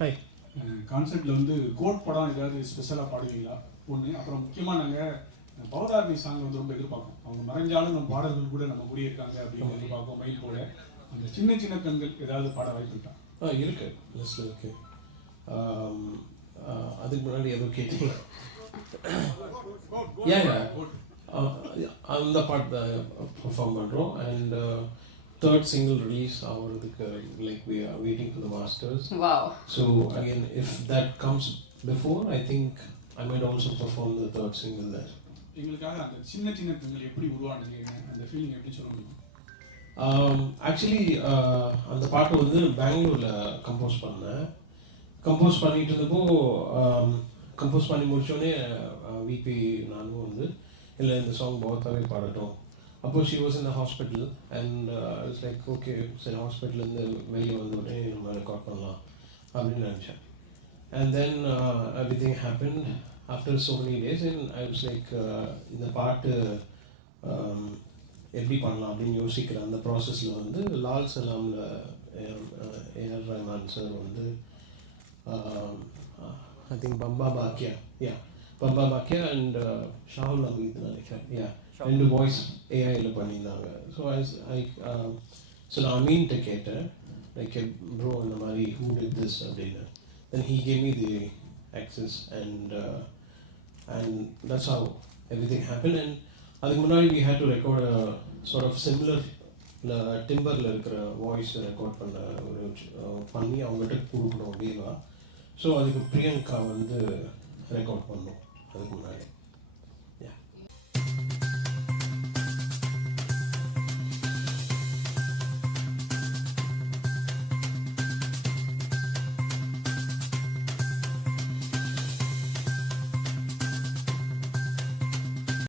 Hi. கான்செப்டில் வந்து code படம் ஏதாவது ஸ்பெஷலாக பாடுவீங்களா ஒன்று? அப்புறம் முக்கியமாக நாங்கள் பவதாரணி சாங் வந்து ரொம்ப எதிர்பார்ப்போம். அவங்க மறைஞ்சாலும் நம்ம பாடல்கள் கூட நம்ம கூடிய இருக்காங்க அப்படின்னு எதிர்பார்ப்போம். மயில் போல அந்த சின்ன சின்ன கண்கள் ஏதாவது பாட வாய்ப்பு இருக்கா? இருக்கு, லிஸ்ட்டில் இருக்கு. அதுக்கு முன்னாடி எதுவும் கேட்டீங்களா? ஏங்க அந்த பாட்டு தான் பர்ஃபார்ம் பண்ணுறோம். அண்ட் third single release ஆகிறதுக்கு like we are waiting for the masters. Wow. So again, if that comes before, I think I might also perform the third single there. எங்களுக்காக அந்த சின்ன சின்ன கண்கள் எப்படி உருவானீங்க, அந்த ஃபீலிங் எப்படி சொல்ல முடியும்? ஆக்சுவலி அந்த பாட்டு வந்து பெங்களூரில் கம்போஸ் பண்ணேன். கம்போஸ் பண்ணிட்டு இருந்தப்போ கம்போஸ் பண்ணி முடிச்சோடனே விபி நானும் வந்து இல்லை இந்த சாங் பௌத்தாவே பாடட்டும். அப்போ she was in the hospital and it's like okay சரி ஹாஸ்பிட்டல்லேருந்து வெளியே வந்தோடனே நம்ம ரெக்கார்ட் பண்ணலாம் அப்படின்னு நினச்சேன். And then everything happen after so many days and I was like இந்த பாட்டு எப்படி பண்ணலாம் அப்படின்னு யோசிக்கிற அந்த ப்ராசஸில் வந்து லால் சலாமில் ஏஆர் ரஹ்மான் சார் வந்து I think Bamba Bakya and Shahul Hameed நினைக்கிறேன். ரெண்டு வாய்ஸ் ஏஐயில் பண்ணியிருந்தாங்க. ஸோ நான் அமீன்கிட்ட கேட்டேன் லைக் ப்ரோ இந்த மாதிரி ஹூ டிட் திஸ் அப்படின்னு. Then he gave me the access and that's how everything happen. And அதுக்கு முன்னாடி we had to record sort of similar டிம்பரில் இருக்கிற வாய்ஸ் ரெக்கார்ட் பண்ணி அவங்ககிட்ட கொடுக்கணும் அப்படின்னா. ஸோ அதுக்கு பிரியங்கா வந்து ரெக்கார்ட் பண்ணோம் அதுக்கு முன்னாடி.